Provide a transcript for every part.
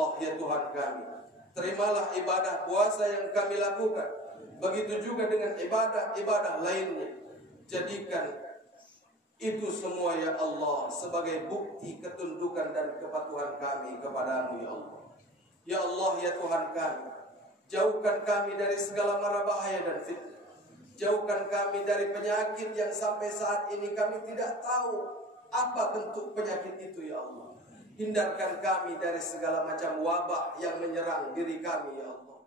Allah ya Tuhan kami, terimalah ibadah puasa yang kami lakukan. Begitu juga dengan ibadah-ibadah lainnya. Jadikan itu semua ya Allah sebagai bukti ketundukan dan kepatuhan kami kepadamu ya Allah. Ya Allah ya Tuhan kami, jauhkan kami dari segala mara bahaya dan fitnah. Jauhkan kami dari penyakit yang sampai saat ini kami tidak tahu apa bentuk penyakit itu ya Allah. Hindarkan kami dari segala macam wabah yang menyerang diri kami ya Allah.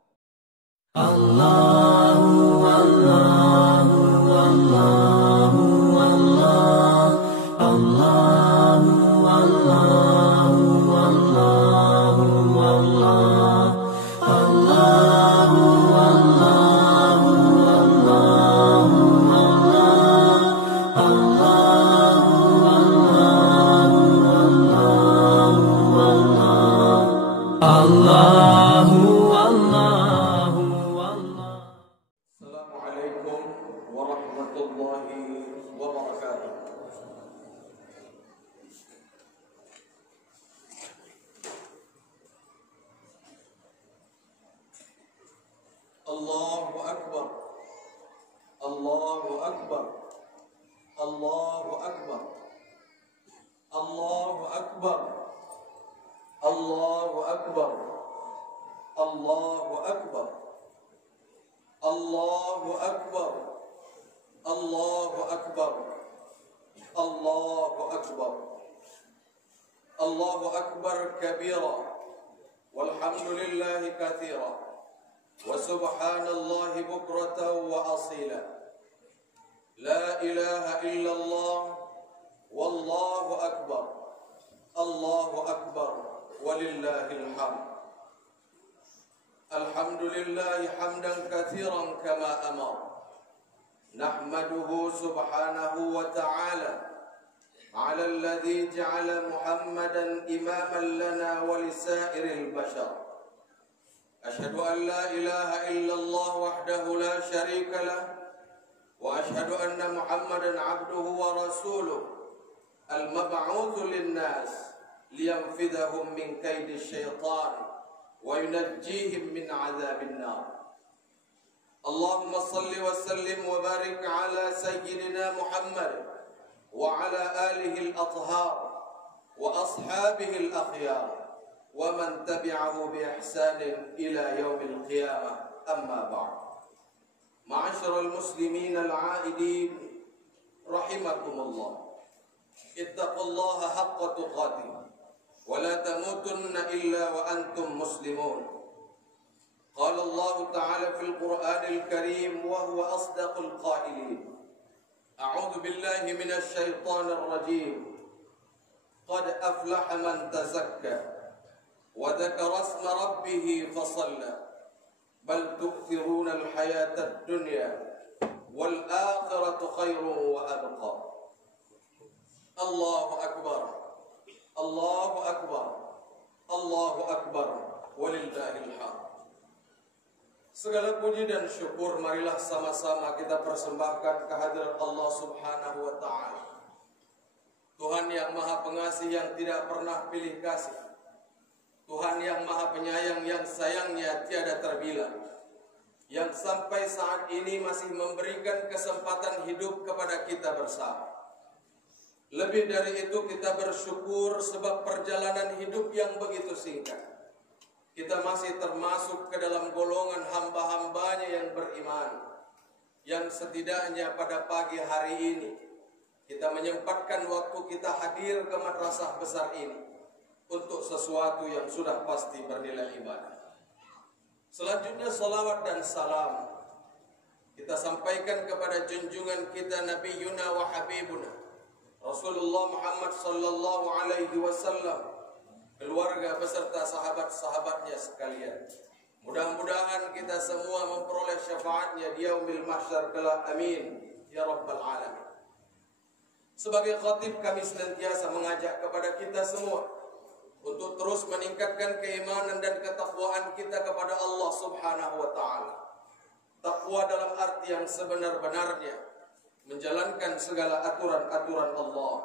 Allahu Allahu Allahu Allah, Allahu Allahu Allahu Allah, Allahu Allahu Allahu Allah, Allahu Allahu Allahu Allahu Allahu Akbar, Allahu Akbar, Allahu Akbar, Allahu Akbar, Allahu Akbar, Allahu Akbar, Allahu Akbar, Allahu Akbar, Allahu Akbar, Allahu Akbar kabira, walhamdulillahi katsira. وسبحان الله بكرة وأصيلا لا إله إلا الله والله أكبر الله أكبر ولله الحمد الحمد لله حمدا كثيرا كما أمر نحمده سبحانه وتعالى على الذي جعل محمدا إماما لنا ولسائر البشر أشهد أن لا إله إلا الله وحده لا شريك له وأشهد أن محمدا عبده ورسوله المبعوث للناس لينفذهم من كيد الشيطان وينجيهم من عذاب النار اللهم صل وسلم وبارك على سيدنا محمد وعلى آله الأطهار وأصحابه الأخيار ومن تبعه بإحسان إلى يوم القيامة أما بعد معاشر المسلمين العائدين رحمكم الله اتقوا الله حق تقاته ولا تموتن إلا وأنتم مسلمون قال الله تعالى في القرآن الكريم وهو أصدق القائلين أعوذ بالله من الشيطان الرجيم قد أفلح من تزكى وذكر اسم ربه فصلى بل تؤثرون الحياة الدنيا والآخرة خير وأبقى الله أكبر الله أكبر الله أكبر ولله الحمد. Segala puji dan syukur marilah sama-sama kita persembahkan kehadirat Allah Subhanahu wa Ta'ala, Tuhan yang Maha Pengasih yang tidak pernah pilih kasih, Tuhan yang Maha Penyayang yang sayangnya tiada terbilang, yang sampai saat ini masih memberikan kesempatan hidup kepada kita bersama. Lebih dari itu kita bersyukur sebab perjalanan hidup yang begitu singkat, kita masih termasuk ke dalam golongan hamba-hambanya yang beriman, yang setidaknya pada pagi hari ini kita menyempatkan waktu kita hadir ke madrasah besar ini untuk sesuatu yang sudah pasti bernilai ibadah. Selanjutnya salawat dan salam kita sampaikan kepada junjungan kita Nabi Yuna wa Habibuna Rasulullah Muhammad sallallahu alaihi wasallam, keluarga beserta sahabat-sahabatnya sekalian. Mudah-mudahan kita semua memperoleh syafaatnya di yaumil mahsyar kelak, amin ya rabbal alamin. Sebagai khatib kami senantiasa mengajak kepada kita semua untuk terus meningkatkan keimanan dan ketakwaan kita kepada Allah Subhanahu wa Ta'ala. Takwa dalam arti yang sebenar-benarnya, menjalankan segala aturan-aturan Allah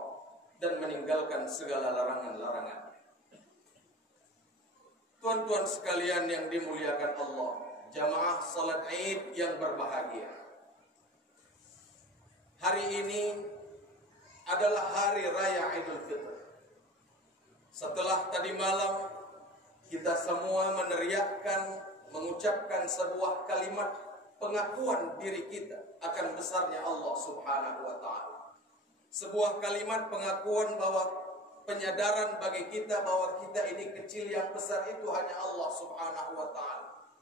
dan meninggalkan segala larangan-larangan. Tuan-tuan sekalian yang dimuliakan Allah, jamaah salat Id yang berbahagia. Hari ini adalah hari raya Idul Fitri. Setelah tadi malam kita semua meneriakkan, mengucapkan sebuah kalimat pengakuan diri kita akan besarnya Allah Subhanahu wa taala. Sebuah kalimat pengakuan bahwa penyadaran bagi kita bahwa kita ini kecil, yang besar itu hanya Allah Subhanahu wa taala.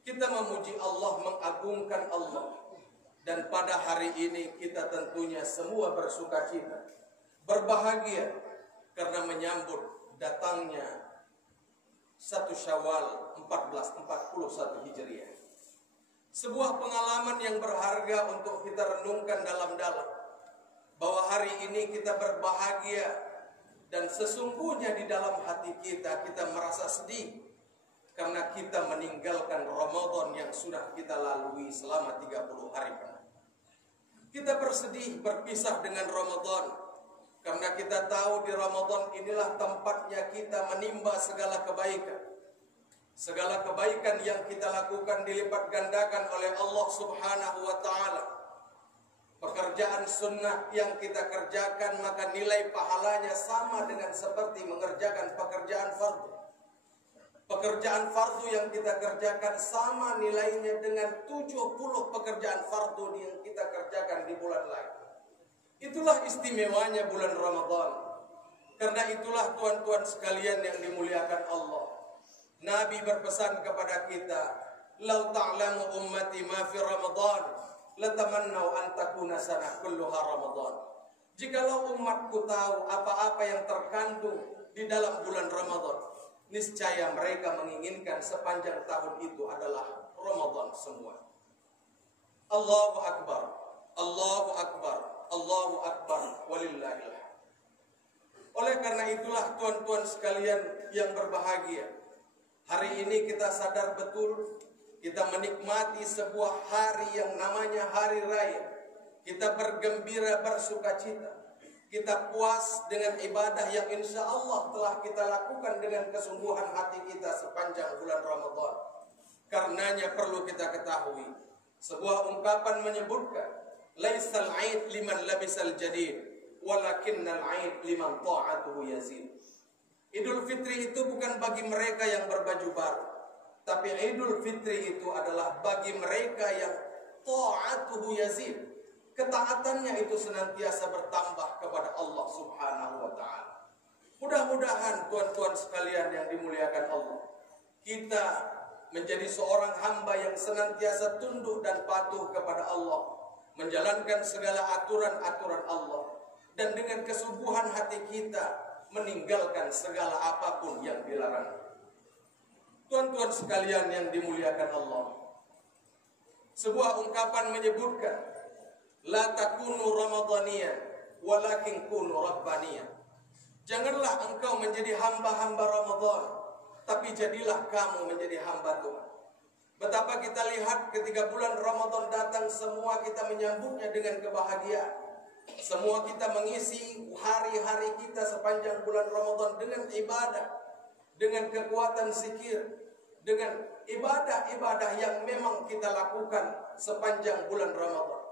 Kita memuji Allah, mengagungkan Allah. Dan pada hari ini kita tentunya semua bersukacita, berbahagia karena menyambut datangnya 1 Syawal 1441 Hijriah. Sebuah pengalaman yang berharga untuk kita renungkan dalam-dalam, bahwa hari ini kita berbahagia. Dan sesungguhnya di dalam hati kita merasa sedih karena kita meninggalkan Ramadan yang sudah kita lalui selama 30 hari penuh. Kita bersedih berpisah dengan Ramadan karena kita tahu di Ramadan inilah tempatnya kita menimba segala kebaikan. Segala kebaikan yang kita lakukan dilipat gandakan oleh Allah Subhanahu wa taala. Pekerjaan sunnah yang kita kerjakan maka nilai pahalanya sama dengan seperti mengerjakan pekerjaan fardu. Pekerjaan fardu yang kita kerjakan sama nilainya dengan 70 pekerjaan fardu yang kita kerjakan di bulan lain. Itulah istimewanya bulan Ramadan. Karena itulah tuan-tuan sekalian yang dimuliakan Allah, Nabi berpesan kepada kita, "Lau ta'lamu ummati ma fi Ramadan, latamannau an takuna sanah kulluha Ramadan." Jikalau umatku tahu apa-apa yang terkandung di dalam bulan Ramadan, niscaya mereka menginginkan sepanjang tahun itu adalah Ramadan semua. Allahu Akbar, Allahu Akbar, Allahu Akbar, walillahil hamd. Oleh karena itulah tuan-tuan sekalian yang berbahagia, hari ini kita sadar betul kita menikmati sebuah hari yang namanya hari raya. Kita bergembira, bersukacita. Kita puas dengan ibadah yang insya Allah telah kita lakukan dengan kesungguhan hati kita sepanjang bulan Ramadan. Karenanya perlu kita ketahui, sebuah ungkapan menyebutkan, "Laisal 'aid liman labisal jadid, walakinnal 'aid liman ta'atuhu yazid." Idul Fitri itu bukan bagi mereka yang berbaju baru, tapi Idul Fitri itu adalah bagi mereka yang ta'atuhu yazid. Ketaatannya itu senantiasa bertambah kepada Allah Subhanahu wa taala. Mudah-mudahan tuan-tuan sekalian yang dimuliakan Allah, kita menjadi seorang hamba yang senantiasa tunduk dan patuh kepada Allah, menjalankan segala aturan-aturan Allah, dan dengan kesubuhan hati kita meninggalkan segala apapun yang dilarang. Tuan-tuan sekalian yang dimuliakan Allah, sebuah ungkapan menyebutkan, "La takunu ramadhaniyan, walakin kunu rabbaniyan." Janganlah engkau menjadi hamba-hamba Ramadan, tapi jadilah kamu menjadi hamba Tuhan. Betapa kita lihat ketika bulan Ramadan datang, semua kita menyambutnya dengan kebahagiaan. Semua kita mengisi hari-hari kita sepanjang bulan Ramadan dengan ibadah, dengan kekuatan zikir, dengan ibadah-ibadah yang memang kita lakukan sepanjang bulan Ramadan.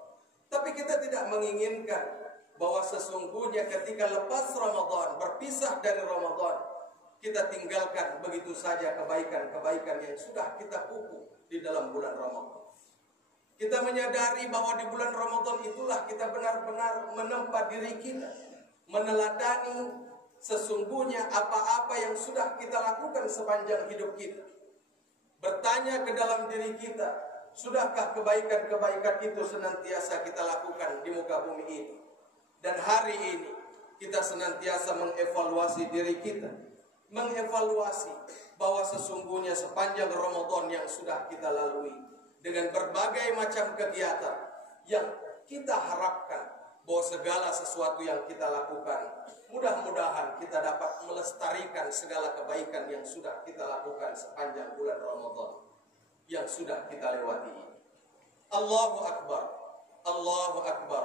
Tapi kita tidak menginginkan bahwa sesungguhnya ketika lepas Ramadan, berpisah dari Ramadan, kita tinggalkan begitu saja kebaikan-kebaikan yang sudah kita pupuk di dalam bulan Ramadan. Kita menyadari bahwa di bulan Ramadan itulah kita benar-benar menempa diri kita, meneladani sesungguhnya apa-apa yang sudah kita lakukan sepanjang hidup kita. Bertanya ke dalam diri kita, sudahkah kebaikan-kebaikan itu senantiasa kita lakukan di muka bumi ini? Dan hari ini kita senantiasa mengevaluasi diri kita, mengevaluasi bahwa sesungguhnya sepanjang Ramadan yang sudah kita lalui, dengan berbagai macam kegiatan yang kita harapkan bahwa segala sesuatu yang kita lakukan, mudah-mudahan kita dapat melestarikan segala kebaikan yang sudah kita lakukan sepanjang bulan Ramadan yang sudah kita lewati ini. Allahu Akbar, Allahu Akbar,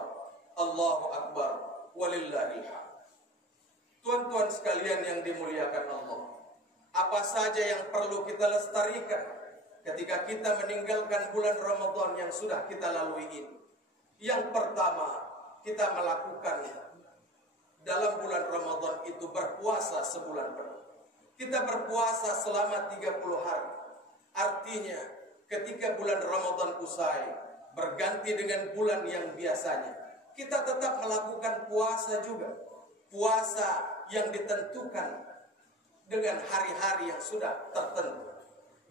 Allahu Akbar, walillahil hamd. Tuan-tuan sekalian yang dimuliakan Allah, Apa saja yang perlu kita lestarikan ketika kita meninggalkan bulan Ramadan yang sudah kita lalui ini? Yang pertama, kita melakukan dalam bulan Ramadan itu berpuasa sebulan penuh. Kita berpuasa selama 30 hari. Artinya, ketika bulan Ramadan usai, berganti dengan bulan yang biasanya, kita tetap melakukan puasa juga. Puasa yang ditentukan dengan hari-hari yang sudah tertentu.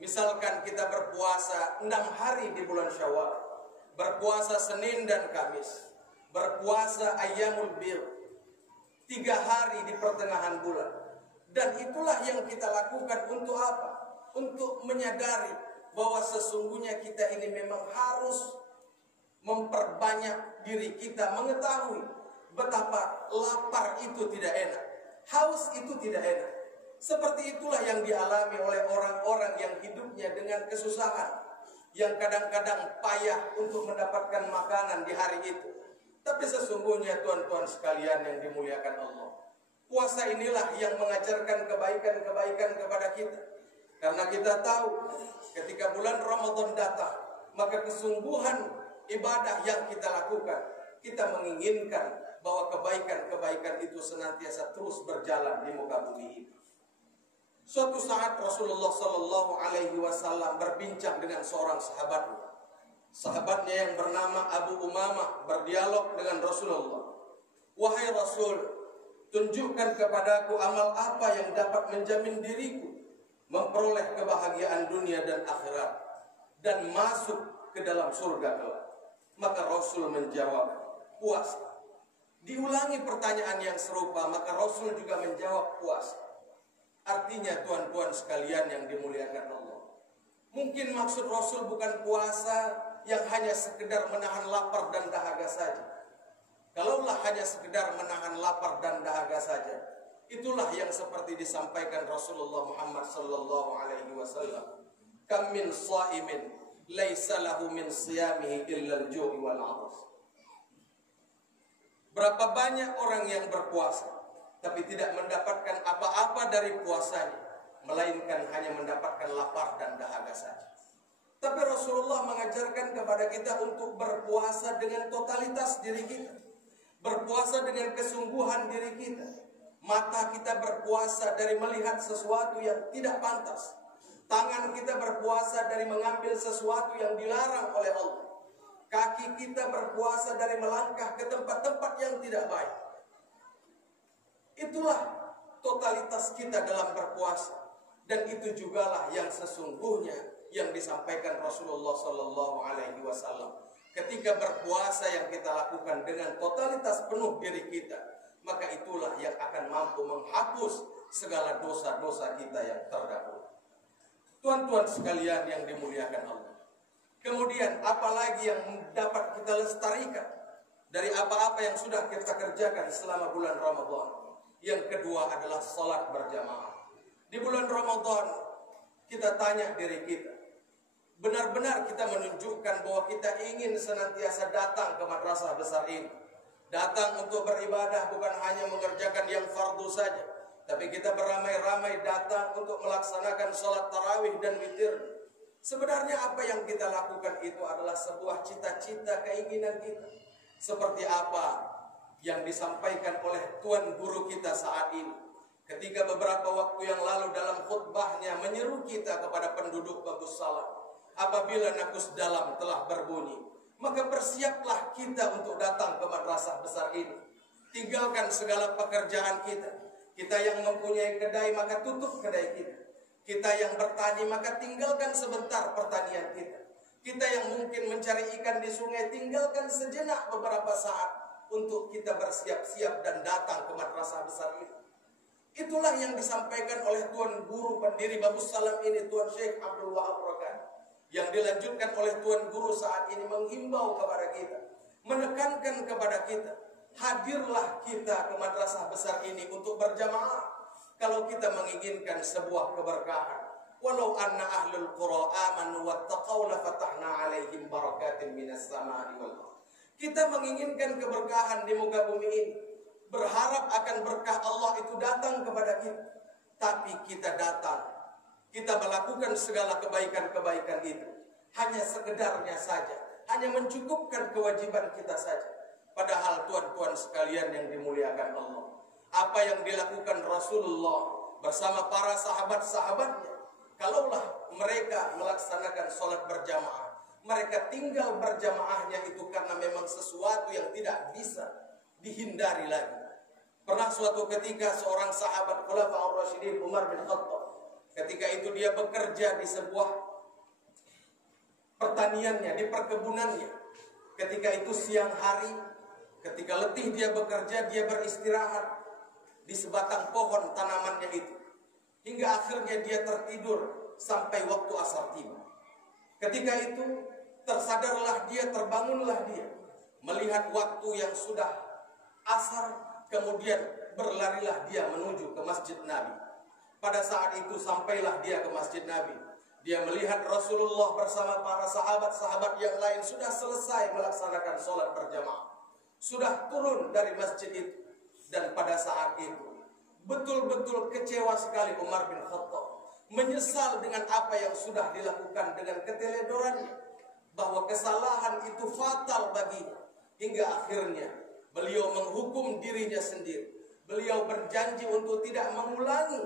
Misalkan kita berpuasa 6 hari di bulan Syawal, berpuasa Senin dan Kamis, berpuasa Ayyamul Bir, 3 hari di pertengahan bulan. Dan itulah yang kita lakukan untuk apa? Untuk menyadari bahwa sesungguhnya kita ini memang harus memperbanyak diri kita, mengetahui betapa lapar itu tidak enak, haus itu tidak enak. Seperti itulah yang dialami oleh orang-orang yang hidupnya dengan kesusahan, yang kadang-kadang payah untuk mendapatkan makanan di hari itu. Tapi sesungguhnya tuan-tuan sekalian yang dimuliakan Allah, puasa inilah yang mengajarkan kebaikan-kebaikan kepada kita. Karena kita tahu ketika bulan Ramadan datang, maka kesungguhan ibadah yang kita lakukan, kita menginginkan bahwa kebaikan-kebaikan itu senantiasa terus berjalan di muka bumi ini. Suatu saat Rasulullah Sallallahu Alaihi Wasallam berbincang dengan seorang sahabatnya yang bernama Abu Umamah, berdialog dengan Rasulullah. Wahai Rasul, tunjukkan kepadaku amal apa yang dapat menjamin diriku memperoleh kebahagiaan dunia dan akhirat dan masuk ke dalam surga kelak. Maka Rasul menjawab, puasa. Diulangi pertanyaan yang serupa, maka Rasul juga menjawab, puasa. Artinya tuan-tuan sekalian yang dimuliakan Allah, mungkin maksud Rasul bukan puasa yang hanya sekedar menahan lapar dan dahaga saja. Kalaulah hanya sekedar menahan lapar dan dahaga saja, itulah yang seperti disampaikan Rasulullah Muhammad sallallahu alaihi wasallam, kam min shaimin laisa lahu min siyamihi illa al-ju'i wal 'athas. Berapa banyak orang yang berpuasa tapi tidak mendapatkan apa-apa dari puasanya, melainkan hanya mendapatkan lapar dan dahaga saja. Tapi Rasulullah mengajarkan kepada kita untuk berpuasa dengan totalitas diri kita, berpuasa dengan kesungguhan diri kita. Mata kita berpuasa dari melihat sesuatu yang tidak pantas, tangan kita berpuasa dari mengambil sesuatu yang dilarang oleh Allah, kaki kita berpuasa dari melangkah ke tempat-tempat yang tidak baik. Itulah totalitas kita dalam berpuasa, dan itu jugalah yang sesungguhnya yang disampaikan Rasulullah Sallallahu Alaihi Wasallam. Ketika berpuasa yang kita lakukan dengan totalitas penuh diri kita, maka itulah yang akan mampu menghapus segala dosa-dosa kita yang terdahulu. Tuan-tuan sekalian yang dimuliakan Allah, kemudian apalagi yang dapat kita lestarikan dari apa-apa yang sudah kita kerjakan selama bulan Ramadan? Yang kedua adalah salat berjamaah. Di bulan Ramadan kita tanya diri kita, benar-benar kita menunjukkan bahwa kita ingin senantiasa datang ke madrasah besar ini, datang untuk beribadah, bukan hanya mengerjakan yang fardu saja, tapi kita beramai-ramai datang untuk melaksanakan salat tarawih dan witir. Sebenarnya apa yang kita lakukan itu adalah sebuah cita-cita, keinginan kita. Seperti apa yang disampaikan oleh Tuan Guru kita saat ini, ketika beberapa waktu yang lalu dalam khutbahnya menyeru kita kepada penduduk Babus Salam, apabila nakus dalam telah berbunyi, maka bersiaplah kita untuk datang ke madrasah besar ini. Tinggalkan segala pekerjaan kita. Kita yang mempunyai kedai, maka tutup kedai kita. Kita yang bertani, maka tinggalkan sebentar pertanian kita. Kita yang mungkin mencari ikan di sungai, tinggalkan sejenak beberapa saat untuk kita bersiap-siap dan datang ke madrasah besar itu. Itulah yang disampaikan oleh Tuan Guru pendiri Babus Salam ini, Tuan Syekh Abdul Wahab Rokan, yang dilanjutkan oleh Tuan Guru saat ini menghimbau kepada kita, menekankan kepada kita, hadirlah kita ke madrasah besar ini untuk berjamaah kalau kita menginginkan sebuah keberkahan. Walau anna ahlul qura amanu wattaqaw la fatahna alaihim barakatin minas samai wal ardh. Kita menginginkan keberkahan di muka bumi ini, berharap akan berkah Allah itu datang kepada kita. Tapi kita datang kita melakukan segala kebaikan-kebaikan itu hanya sekedarnya saja, hanya mencukupkan kewajiban kita saja. Padahal tuan-tuan sekalian yang dimuliakan Allah, apa yang dilakukan Rasulullah bersama para sahabat-sahabatnya, kalaulah mereka melaksanakan sholat berjamaah, mereka tinggal berjamaahnya itu karena memang sesuatu yang tidak bisa dihindari lagi. Pernah suatu ketika seorang sahabat Khulafaur Rasyidin Umar bin Khattab, ketika itu dia bekerja di sebuah pertaniannya, di perkebunannya. Ketika itu siang hari, ketika letih dia bekerja, dia beristirahat di sebatang pohon tanamannya itu, hingga akhirnya dia tertidur sampai waktu asar tiba. Ketika itu tersadarlah dia, terbangunlah dia, melihat waktu yang sudah asar. Kemudian berlarilah dia menuju ke Masjid Nabi. Pada saat itu sampailah dia ke Masjid Nabi. Dia melihat Rasulullah bersama para sahabat-sahabat yang lain sudah selesai melaksanakan sholat berjamaah, sudah turun dari masjid itu. Dan pada saat itu betul-betul kecewa sekali Umar bin Khattab, menyesal dengan apa yang sudah dilakukan, dengan keteledorannya, bahwa kesalahan itu fatal baginya. Hingga akhirnya beliau menghukum dirinya sendiri. Beliau berjanji untuk tidak mengulangi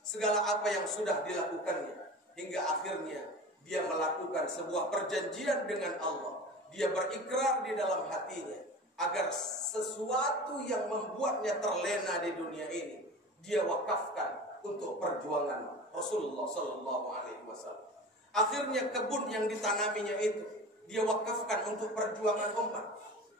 segala apa yang sudah dilakukannya. Hingga akhirnya dia melakukan sebuah perjanjian dengan Allah. Dia berikrar di dalam hatinya agar sesuatu yang membuatnya terlena di dunia ini, dia wakafkan untuk perjuangan Rasulullah Sallallahu Alaihi Wasallam. Akhirnya kebun yang ditanaminya itu dia wakafkan untuk perjuangan umat.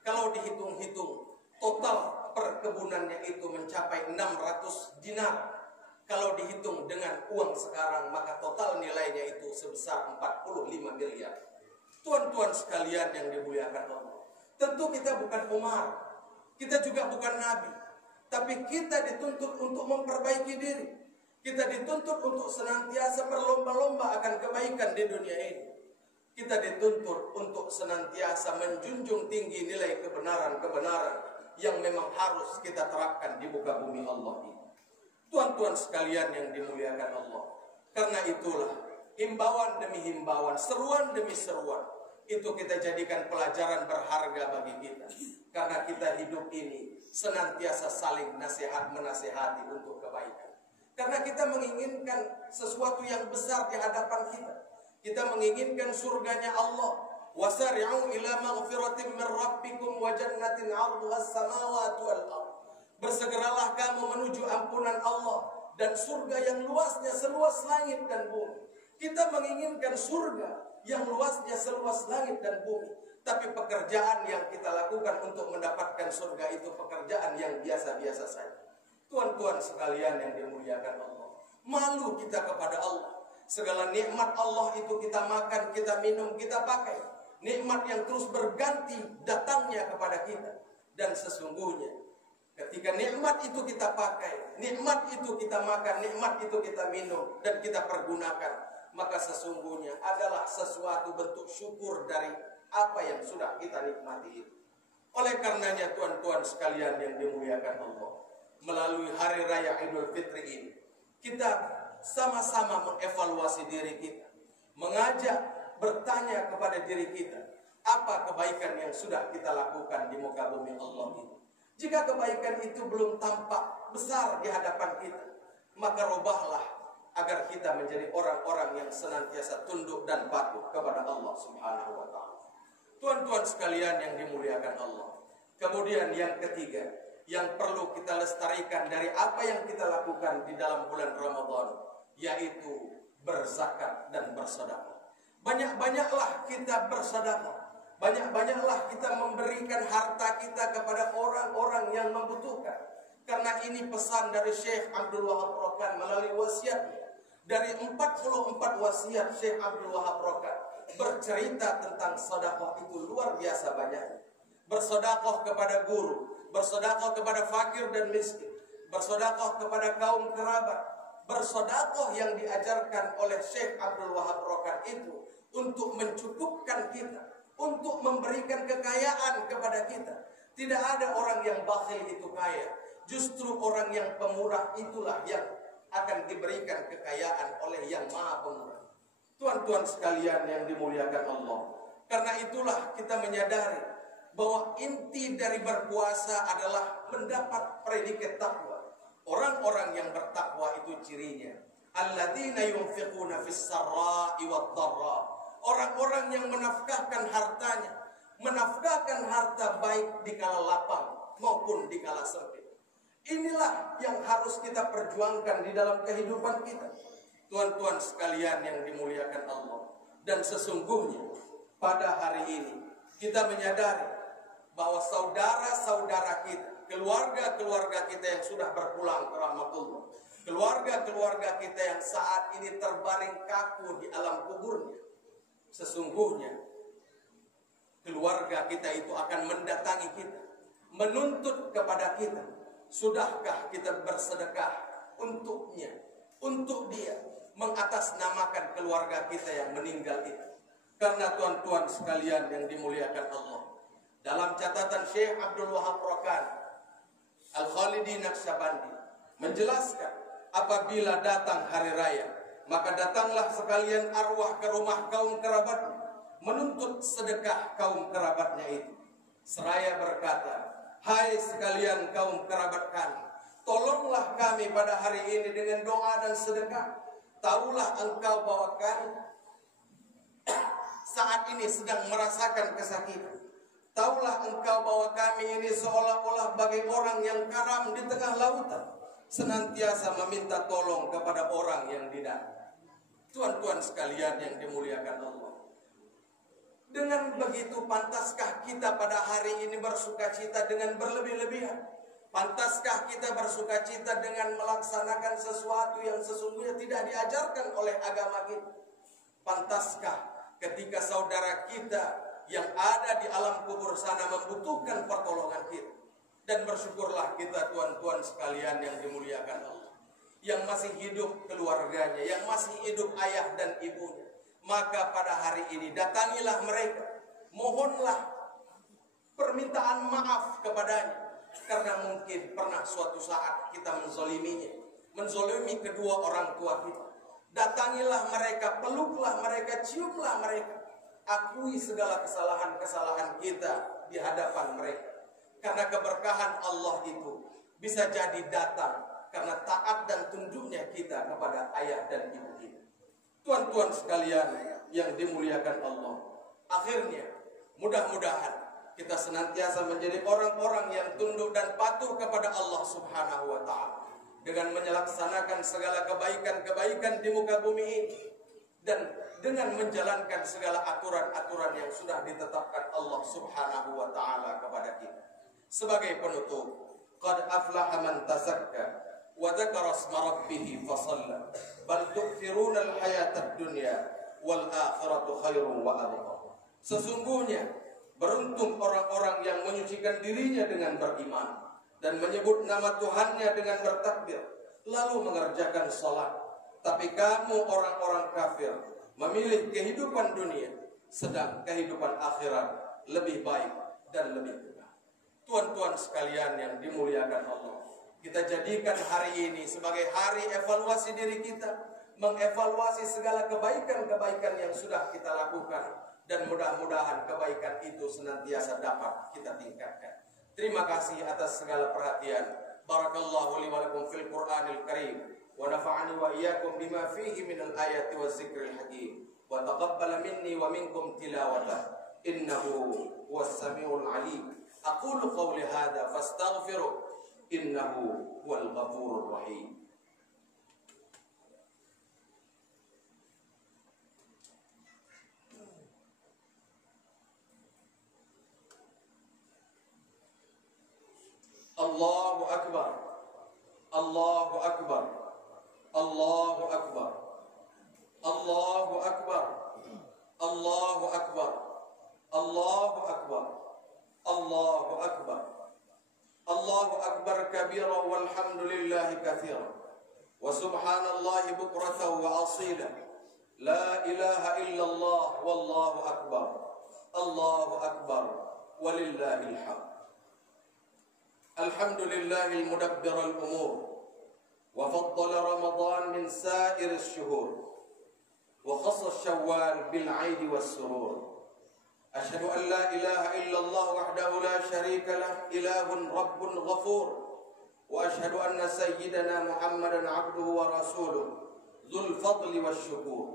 Kalau dihitung-hitung, total perkebunannya itu mencapai 600 dinar. Kalau dihitung dengan uang sekarang, maka total nilainya itu sebesar 45 miliar. Tuan-tuan sekalian yang dimuliakan Allah, tentu kita bukan Umar, kita juga bukan Nabi, tapi kita dituntut untuk memperbaiki diri. Kita dituntut untuk senantiasa berlomba-lomba akan kebaikan di dunia ini. Kita dituntut untuk senantiasa menjunjung tinggi nilai kebenaran-kebenaran yang memang harus kita terapkan di muka bumi Allah ini. Tuan-tuan sekalian yang dimuliakan Allah, karena itulah himbauan demi himbauan, seruan demi seruan, itu kita jadikan pelajaran berharga bagi kita. Karena kita hidup ini senantiasa saling nasihat menasihati untuk kebaikan. Karena kita menginginkan sesuatu yang besar di hadapan kita. Kita menginginkan surganya Allah. Wasari'u ila maghfiratin min rabbikum wa jannatin 'arduha as-samawati wal ardh. Bersegeralah kamu menuju ampunan Allah dan surga yang luasnya seluas langit dan bumi. Kita menginginkan surga yang luasnya seluas langit dan bumi, tapi pekerjaan yang kita lakukan untuk mendapatkan surga itu pekerjaan yang biasa-biasa saja. Tuan-tuan sekalian yang dimuliakan Allah, malu kita kepada Allah. Segala nikmat Allah itu kita makan, kita minum, kita pakai. Nikmat yang terus berganti datangnya kepada kita. Dan sesungguhnya ketika nikmat itu kita pakai, nikmat itu kita makan, nikmat itu kita minum dan kita pergunakan, maka sesungguhnya adalah sesuatu bentuk syukur dari apa yang sudah kita nikmati itu. Oleh karenanya tuan-tuan sekalian yang dimuliakan Allah, melalui hari raya Idul Fitri ini, kita sama-sama mengevaluasi diri kita, mengajak, bertanya kepada diri kita, apa kebaikan yang sudah kita lakukan di muka bumi Allah ini. Jika kebaikan itu belum tampak besar di hadapan kita, maka rubahlah agar kita menjadi orang-orang yang senantiasa tunduk dan patuh kepada Allah Subhanahu wa Ta'ala. Tuan-tuan sekalian yang dimuliakan Allah, kemudian yang ketiga yang perlu kita lestarikan dari apa yang kita lakukan di dalam bulan Ramadan, yaitu berzakat dan bersedekah. Banyak-banyaklah kita bersedekah, banyak-banyaklah kita memberikan harta kita kepada orang-orang yang membutuhkan. Karena ini pesan dari Syekh Abdul Wahab Rokan melalui wasiatnya. Dari 44 wasiat Syekh Abdul Wahab Rokan bercerita tentang sedekah itu luar biasa banyaknya. Bersedekah kepada guru, bersedekah kepada fakir dan miskin, bersedekah kepada kaum kerabat. Bersedekah yang diajarkan oleh Syekh Abdul Wahab Rokan itu untuk mencukupkan kita, untuk memberikan kekayaan kepada kita. Tidak ada orang yang bakhil itu kaya. Justru orang yang pemurah itulah yang akan diberikan kekayaan oleh Yang Maha Pemurah. Tuan-tuan sekalian yang dimuliakan Allah, karena itulah kita menyadari bahwa inti dari berpuasa adalah mendapat predikat takwa. Orang-orang yang bertakwa itu cirinya alladzina yunfiquna fis sarra'i wad dharra. Orang-orang yang menafkahkan hartanya, menafkahkan harta baik di kala lapang maupun di kala sempit. Inilah yang harus kita perjuangkan di dalam kehidupan kita. Tuan-tuan sekalian yang dimuliakan Allah. Dan sesungguhnya pada hari ini kita menyadari bahwa saudara-saudara kita, keluarga-keluarga kita yang sudah berpulang ke rahmatullah, keluarga-keluarga kita yang saat ini terbaring kaku di alam kuburnya, sesungguhnya keluarga kita itu akan mendatangi kita, menuntut kepada kita, sudahkah kita bersedekah untuknya, untuk dia, mengatasnamakan keluarga kita yang meninggal itu. Karena tuan-tuan sekalian yang dimuliakan Allah, dalam catatan Syekh Abdul Wahab Rokan Al-Khalidi Naqsyabandi menjelaskan, apabila datang hari raya, maka datanglah sekalian arwah ke rumah kaum kerabatnya, menuntut sedekah kaum kerabatnya itu. Seraya berkata, hai sekalian kaum kerabat kami, tolonglah kami pada hari ini dengan doa dan sedekah. Taulah engkau bahwa kami saat ini sedang merasakan kesakitan. Taulah engkau bahwa kami ini seolah-olah bagai orang yang karam di tengah lautan, senantiasa meminta tolong kepada orang yang di dalam. Tuan-tuan sekalian yang dimuliakan Allah, dengan begitu pantaskah kita pada hari ini bersukacita dengan berlebih-lebihan? Pantaskah kita bersukacita dengan melaksanakan sesuatu yang sesungguhnya tidak diajarkan oleh agama kita? Pantaskah ketika saudara kita yang ada di alam kubur sana membutuhkan pertolongan kita? Dan bersyukurlah kita tuan-tuan sekalian yang dimuliakan Allah, yang masih hidup keluarganya, yang masih hidup ayah dan ibunya. Maka pada hari ini datangilah mereka, mohonlah permintaan maaf kepadanya, karena mungkin pernah suatu saat kita menzoliminya, menzolimi kedua orang tua kita. Datangilah mereka, peluklah mereka, ciumlah mereka, akui segala kesalahan-kesalahan kita di hadapan mereka. Karena keberkahan Allah itu bisa jadi datang karena taat dan tunduknya kita kepada ayah dan ibu kita. Tuan-tuan sekalian yang dimuliakan Allah, akhirnya mudah-mudahan kita senantiasa menjadi orang-orang yang tunduk dan patuh kepada Allah Subhanahu wa Ta'ala, dengan melaksanakan segala kebaikan-kebaikan di muka bumi ini, dan dengan menjalankan segala aturan-aturan yang sudah ditetapkan Allah Subhanahu wa Ta'ala kepada kita. Sebagai penutup, qad aflaha man tazakka wa dzakara isma rabbih fa shalla bal tu'thiruna al-hayata ad-dunya wal akhiratu khairun wa abqa. Sesungguhnya beruntung orang-orang yang menyucikan dirinya dengan beriman dan menyebut nama Tuhannya dengan bertakbir, lalu mengerjakan salat. Tapi kamu orang-orang kafir memilih kehidupan dunia, sedang kehidupan akhirat lebih baik dan lebih benar. Tuan-tuan sekalian yang dimuliakan Allah, kita jadikan hari ini sebagai hari evaluasi diri kita, mengevaluasi segala kebaikan-kebaikan yang sudah kita lakukan, dan mudah-mudahan kebaikan itu senantiasa dapat kita tingkatkan. Terima kasih atas segala perhatian. Barakallahu li wa lakum fil Qur'anil Karim, wa nafa'ani wa iyyakum bima fihi minal ayati wa zikril hakim, wa taqabbala minni wa minkum tilawata, innahu huwas samiul alim. Aqulu qawli hadha fastaghfiru, innahu huwal ghafurur rahim. Allahu Akbar, Allahu Akbar, Allahu Akbar, Allahu Akbar, Allahu Akbar, Allahu Akbar, Allahu Akbar, Allahu Akbar kabira walhamdulillahi katsira wa subhanallahi bukratan wa asila, la ilaha illallah wallahu akbar, Allahu Akbar walillahil hamd. Alhamdulillahil mudabbiril umur, وفضل رمضان من سائر الشهور وخص الشوال بالعيد والسرور. أشهد أن لا إله إلا الله وحده لا شريك له إله رب غفور، وأشهد أن سيدنا محمدا عبده ورسوله ذو الفضل والشكور.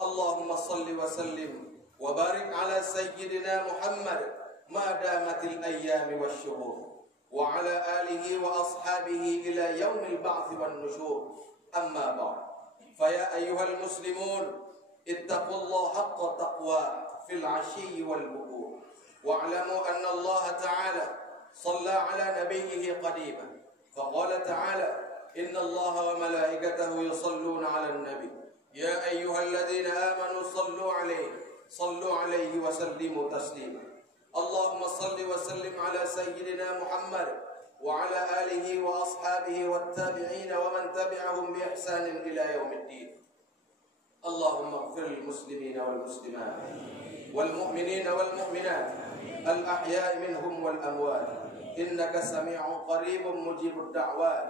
اللهم صل وسلم وبارك على سيدنا محمد ما دامت الأيام والشهور، وعلى آله وأصحابه إلى يوم البعث والنشور. أما بعد، فيا أيها المسلمون اتقوا الله حق تقواه في العشي والبكور، واعلموا أن الله تعالى صلى على نبيه قديما، فقال تعالى: إن الله وملائكته يصلون على النبي يا أيها الذين آمنوا صلوا عليه وسلموا تسليما. اللهم صل وسلم على سيدنا محمد وعلى آله وأصحابه والتابعين ومن تبعهم بإحسان إلى يوم الدين. اللهم اغفر للمسلمين والمسلمات والمؤمنين والمؤمنات الأحياء منهم والأموات، إنك سميع قريب مجيب الدعوات.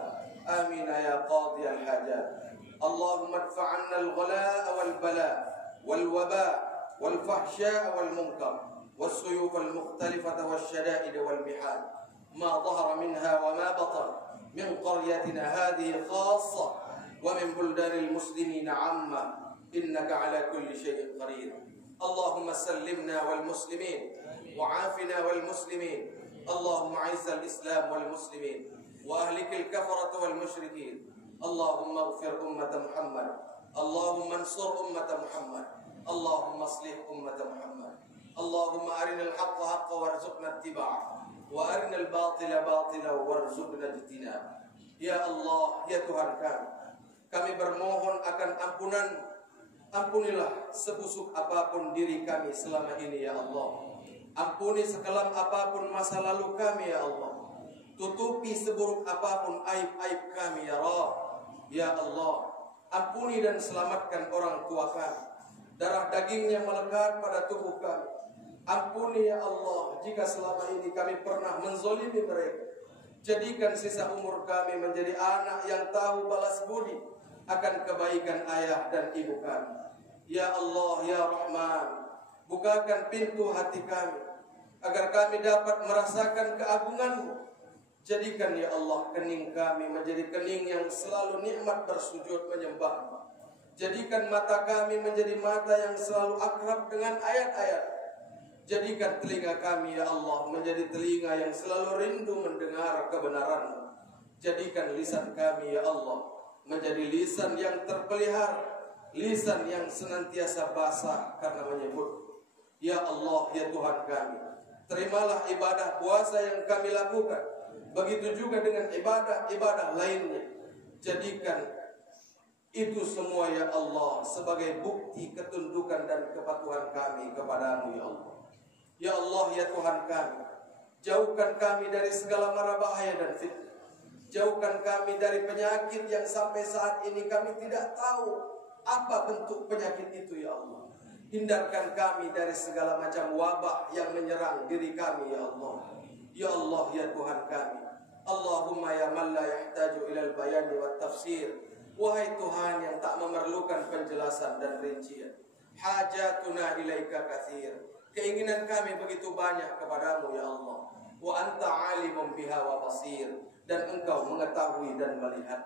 آمين يا قاضي الحاجات. اللهم ادفع عنا الغلاء والبلاء والوباء والفحشاء والمنكر والسيوف المختلفة والشدائد والمحال، ما ظهر منها وما بطن، من قريتنا هذه خاصة ومن بلدان المسلمين عامة، إنك على كل شيء قدير. اللهم سلمنا والمسلمين وعافنا والمسلمين. اللهم أعز الإسلام والمسلمين وأهلك الكفرة والمشركين. اللهم اغفر أمة محمد، اللهم انصر أمة محمد، اللهم اصلح أمة محمد. اللهم أرنا الحق حقا وارزقنا اتباعه، وأرنا الباطل باطلا وارزقنا اجتنابه. Ya Allah, ya Tuhan kami bermohon akan ampunilah sebusuk apapun diri kami selama ini ya Allah. Ampuni sekelam apapun masa lalu kami ya Allah. Tutupi seburuk apapun aib-aib kami ya Rabb. Ya Allah, ampuni dan selamatkan orang tua kami, darah dagingnya melekat pada tubuh kami. Ampuni ya Allah jika selama ini kami pernah menzolimi mereka. Jadikan sisa umur kami menjadi anak yang tahu balas budi akan kebaikan ayah dan ibu kami. Ya Allah, ya Rahman, bukakan pintu hati kami agar kami dapat merasakan keagungan-Mu. Jadikan ya Allah kening kami menjadi kening yang selalu nikmat bersujud menyembah-Mu. Jadikan mata kami menjadi mata yang selalu akrab dengan ayat-ayat. Jadikan telinga kami ya Allah menjadi telinga yang selalu rindu mendengar kebenaran-Mu. Jadikan lisan kami ya Allah menjadi lisan yang terpelihara, lisan yang senantiasa basah karena menyebut. Ya Allah, ya Tuhan kami, terimalah ibadah puasa yang kami lakukan. Begitu juga dengan ibadah-ibadah lainnya. Jadikan itu semua ya Allah sebagai bukti ketundukan dan kepatuhan kami kepadamu ya Allah. Ya Allah, ya Tuhan kami, jauhkan kami dari segala mara bahaya dan fitnah. Jauhkan kami dari penyakit yang sampai saat ini kami tidak tahu apa bentuk penyakit itu ya Allah. Hindarkan kami dari segala macam wabah yang menyerang diri kami ya Allah. Ya Allah, ya Tuhan kami, Allahumma ya man la yahtaju ilal bayani wa tafsir. Wahai Tuhan yang tak memerlukan penjelasan dan rincian. Hajatuna ilaika katsir. Keinginan kami begitu banyak kepadamu ya Allah. Wa anta alimun biha wa basir. Dan engkau mengetahui dan melihat.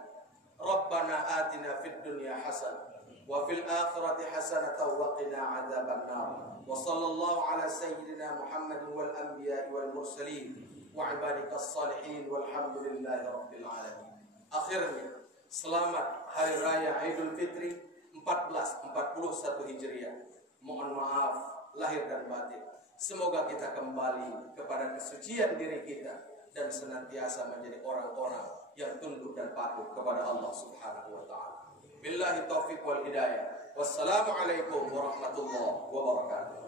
Rabbana atina fid dunya hasanah wa fil akhirati hasanatan wa qina adzaban nar. Wa sallallahu ala sayyidina Muhammadin wal anbiya'i wal mursalin wa ibadikas salihin walhamdulillahi rabbil alamin. Akhirnya, selamat Hari Raya Idul Fitri 1441 Hijriah. Mohon maaf lahir dan batin. Semoga kita kembali kepada kesucian diri kita dan senantiasa menjadi orang-orang yang tunduk dan patuh kepada Allah Subhanahu wa taala. Billahi taufiq wal hidayah. Wassalamualaikum warahmatullahi wabarakatuh.